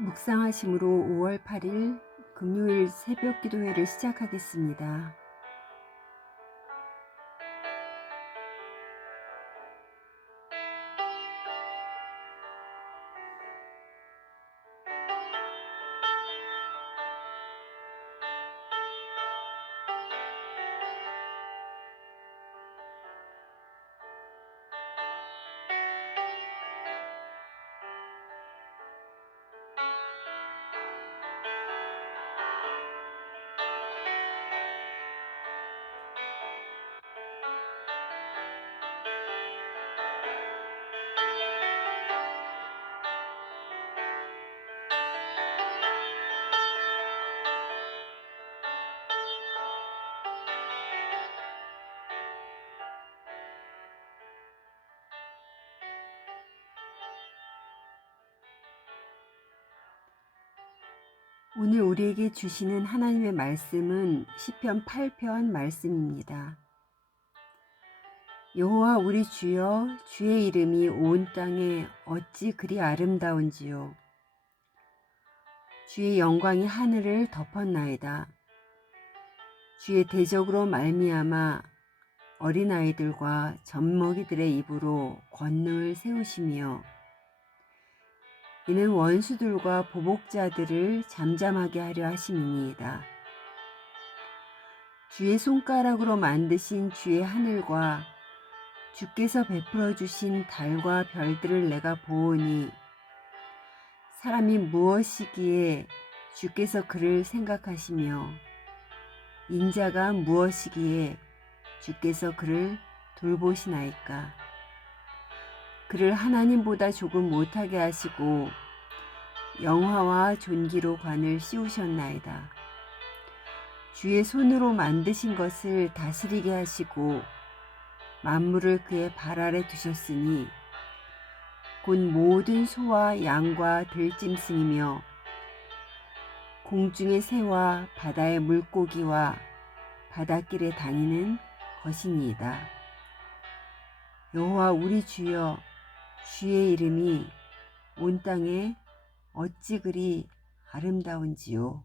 묵상하심으로 5월 8일 금요일 새벽 기도회를 시작하겠습니다. 오늘 우리에게 주시는 하나님의 말씀은 시편 8편 말씀입니다. 여호와 우리 주여, 주의 이름이 온 땅에 어찌 그리 아름다운지요. 주의 영광이 하늘을 덮었나이다. 주의 대적으로 말미암아 어린아이들과 젖먹이들의 입으로 권능을 세우시며 이는 원수들과 보복자들을 잠잠하게 하려 하심이니이다. 주의 손가락으로 만드신 주의 하늘과 주께서 베풀어 주신 달과 별들을 내가 보오니 사람이 무엇이기에 주께서 그를 생각하시며 인자가 무엇이기에 주께서 그를 돌보시나이까. 그를 하나님보다 조금 못하게 하시고 영화와 존귀로 관을 씌우셨나이다. 주의 손으로 만드신 것을 다스리게 하시고 만물을 그의 발 아래 두셨으니 곧 모든 소와 양과 들짐승이며 공중의 새와 바다의 물고기와 바닷길에 다니는 것이니이다. 여호와 우리 주여, 주의 이름이 온 땅에 어찌 그리 아름다운지요.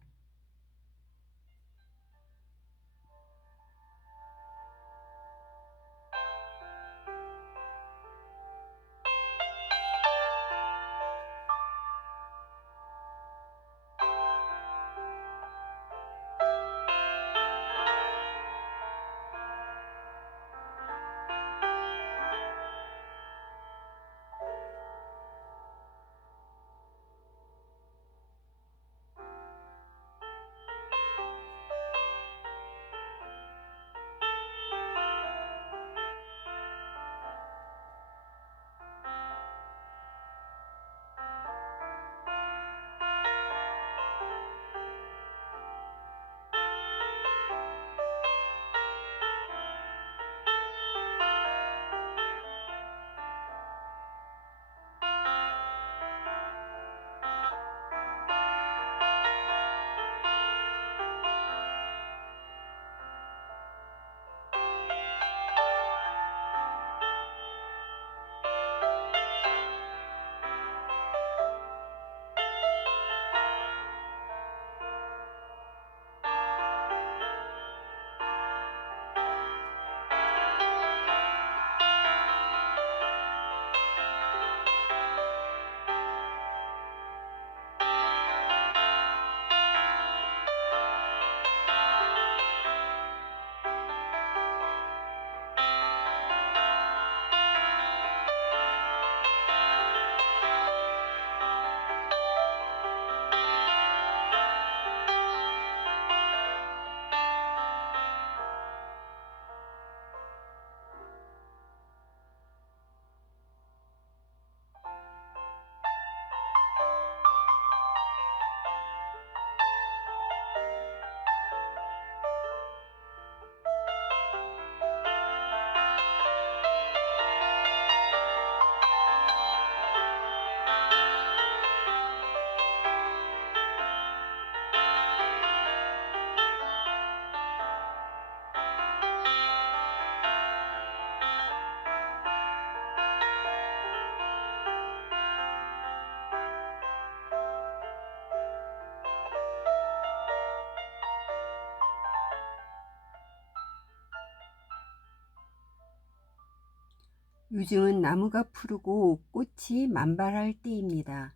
요즘은 나무가 푸르고 꽃이 만발할 때입니다.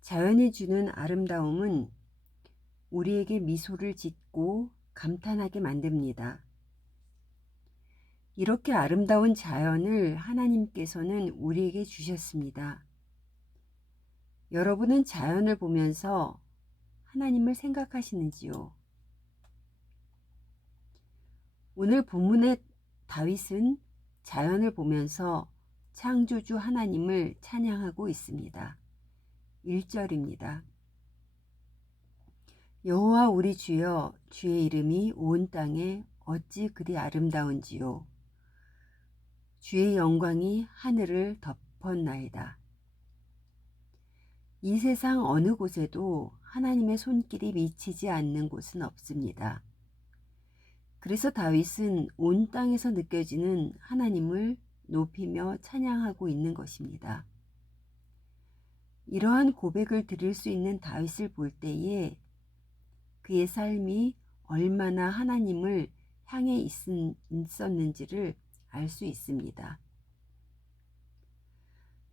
자연이 주는 아름다움은 우리에게 미소를 짓고 감탄하게 만듭니다. 이렇게 아름다운 자연을 하나님께서는 우리에게 주셨습니다. 여러분은 자연을 보면서 하나님을 생각하시는지요? 오늘 본문의 다윗은 자연을 보면서 창조주 하나님을 찬양하고 있습니다. 1절입니다. 여호와 우리 주여, 주의 이름이 온 땅에 어찌 그리 아름다운지요. 주의 영광이 하늘을 덮었나이다. 이 세상 어느 곳에도 하나님의 손길이 미치지 않는 곳은 없습니다. 그래서 다윗은 온 땅에서 느껴지는 하나님을 높이며 찬양하고 있는 것입니다. 이러한 고백을 드릴 수 있는 다윗을 볼 때에 그의 삶이 얼마나 하나님을 향해 있었는지를 알 수 있습니다.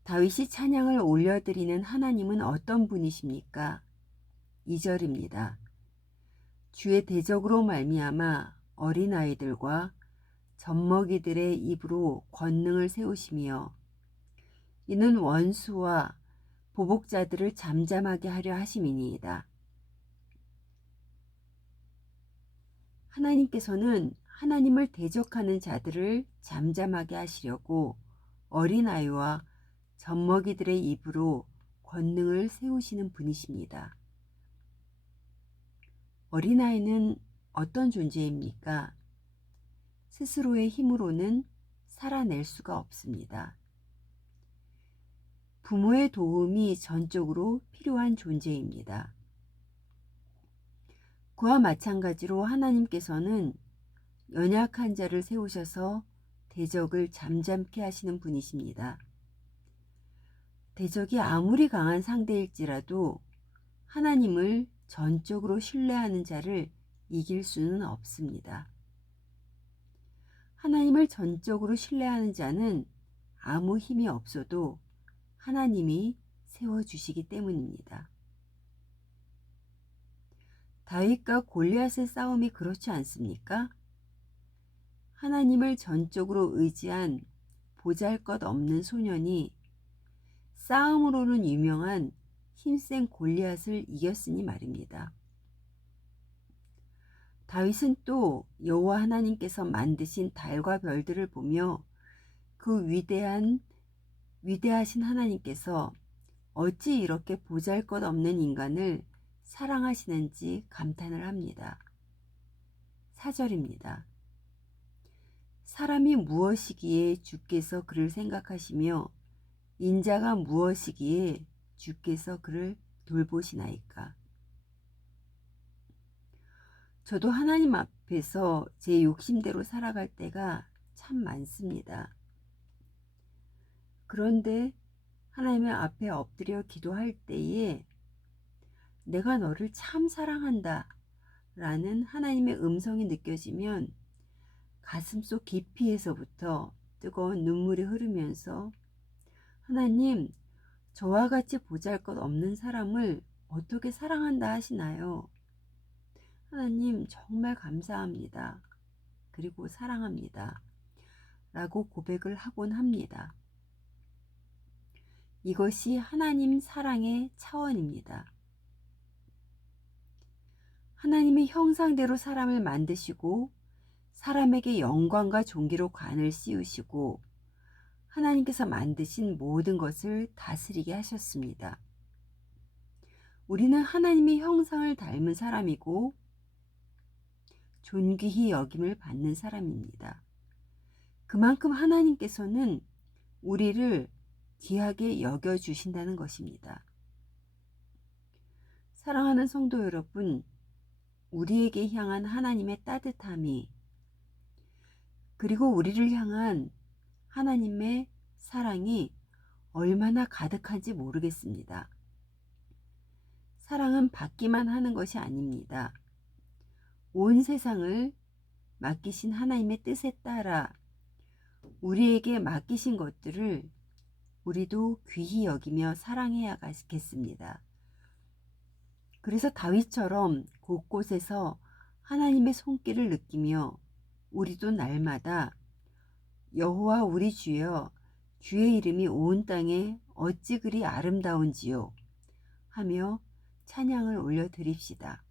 다윗이 찬양을 올려드리는 하나님은 어떤 분이십니까? 2절입니다. 주의 대적으로 말미암아 어린아이들과 젖먹이들의 입으로 권능을 세우시며 이는 원수와 보복자들을 잠잠하게 하려 하심이니이다. 하나님께서는 하나님을 대적하는 자들을 잠잠하게 하시려고 어린아이와 젖먹이들의 입으로 권능을 세우시는 분이십니다. 어린아이는 어떤 존재입니까? 스스로의 힘으로는 살아낼 수가 없습니다. 부모의 도움이 전적으로 필요한 존재입니다. 그와 마찬가지로 하나님께서는 연약한 자를 세우셔서 대적을 잠잠케 하시는 분이십니다. 대적이 아무리 강한 상대일지라도 하나님을 전적으로 신뢰하는 자를 이길 수는 없습니다. 하나님을 전적으로 신뢰하는 자는 아무 힘이 없어도 하나님이 세워주시기 때문입니다. 다윗과 골리앗의 싸움이 그렇지 않습니까? 하나님을 전적으로 의지한 보잘것없는 소년이 싸움으로는 유명한 힘센 골리앗을 이겼으니 말입니다. 다윗은 또 여호와 하나님께서 만드신 달과 별들을 보며 그 위대하신 하나님께서 어찌 이렇게 보잘것없는 인간을 사랑하시는지 감탄을 합니다. 4절입니다. 사람이 무엇이기에 주께서 그를 생각하시며 인자가 무엇이기에 주께서 그를 돌보시나이까. 저도 하나님 앞에서 제 욕심대로 살아갈 때가 참 많습니다. 그런데 하나님의 앞에 엎드려 기도할 때에 내가 너를 참 사랑한다 라는 하나님의 음성이 느껴지면 가슴속 깊이에서부터 뜨거운 눈물이 흐르면서 하나님, 저와 같이 보잘것없는 사람을 어떻게 사랑한다 하시나요? 하나님 정말 감사합니다. 그리고 사랑합니다. 라고 고백을 하곤 합니다. 이것이 하나님 사랑의 차원입니다. 하나님의 형상대로 사람을 만드시고 사람에게 영광과 존귀로 관을 씌우시고 하나님께서 만드신 모든 것을 다스리게 하셨습니다. 우리는 하나님의 형상을 닮은 사람이고 존귀히 여김을 받는 사람입니다. 그만큼 하나님께서는 우리를 귀하게 여겨주신다는 것입니다. 사랑하는 성도 여러분, 우리에게 향한 하나님의 따뜻함이 그리고 우리를 향한 하나님의 사랑이 얼마나 가득한지 모르겠습니다. 사랑은 받기만 하는 것이 아닙니다. 온 세상을 맡기신 하나님의 뜻에 따라 우리에게 맡기신 것들을 우리도 귀히 여기며 사랑해야겠습니다. 그래서 다윗처럼 곳곳에서 하나님의 손길을 느끼며 우리도 날마다 여호와 우리 주여, 주의 이름이 온 땅에 어찌 그리 아름다운지요 하며 찬양을 올려드립시다.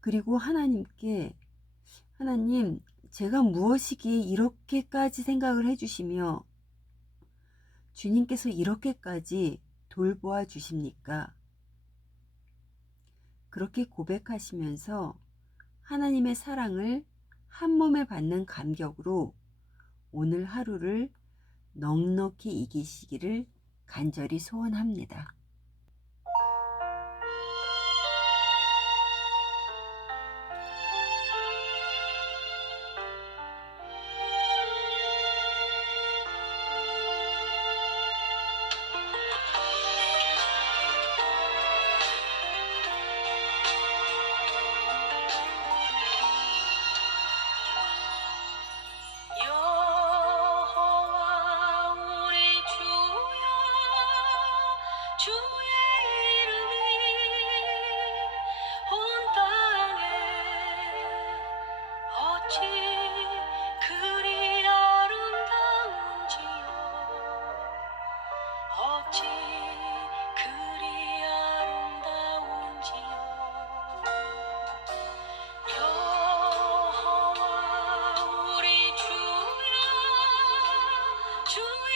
그리고 하나님께, 하나님, 제가 무엇이기에 이렇게까지 생각을 해주시며 주님께서 이렇게까지 돌보아 주십니까? 그렇게 고백하시면서 하나님의 사랑을 한 몸에 받는 감격으로 오늘 하루를 넉넉히 이기시기를 간절히 소원합니다. 여호와 우리 주여 주의 이름이 온 땅에 어찌 그리 아름다운지요 어찌 그리 아름다운지요 여호와 우리 주여 주의